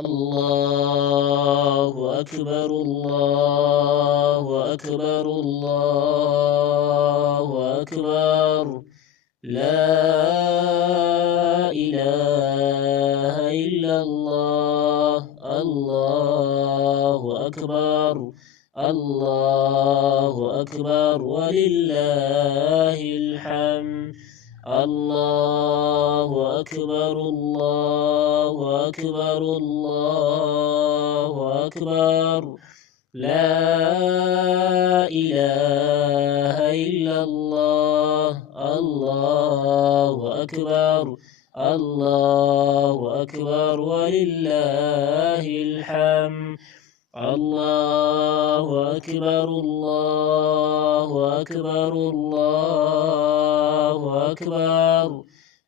الله أكبر الله أكبر الله أكبر لا إله إلا الله الله أكبر الله أكبر ولله الحمد الله أكبر الله أكبر الله أكبر لا إله إلا الله الله أكبر الله أكبر ولله الحمد الله أكبر الله أكبر الله أكبر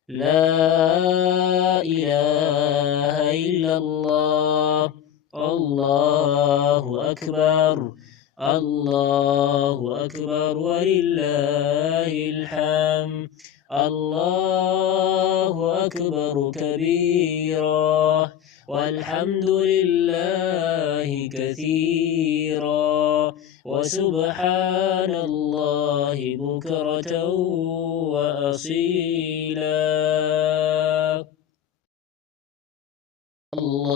لا إله إلا الله الله أكبر الله أكبر ولله الحمد الله أكبر كبيرا والحمد لله كثيرا وسبحان الله بكرة وأصيلا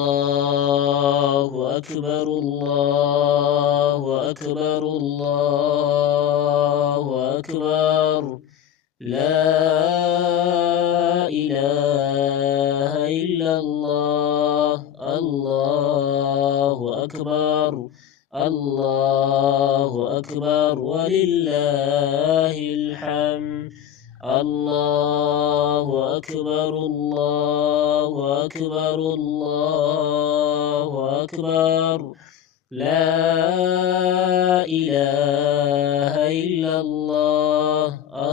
الله أكبر الله أكبر الله أكبر لا إله إلا الله الله أكبر الله أكبر ولله الحمد الله أكبر الله أكبر الله أكبر لا إله إلا الله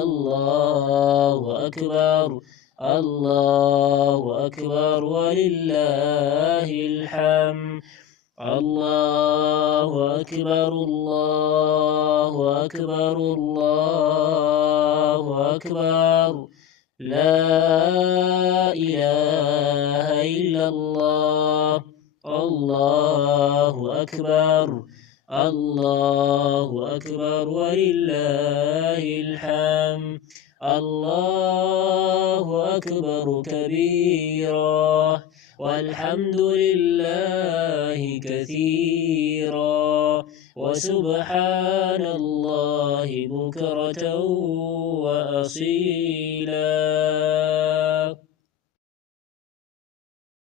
الله أكبر الله أكبر ولله الحمد الله أكبر الله أكبر الله أكبر لا إله إلا الله الله أكبر الله أكبر ولله الحمد الله أكبر كبيرا والحمد لله كثيرا وسبحان الله بكرة وأصيلا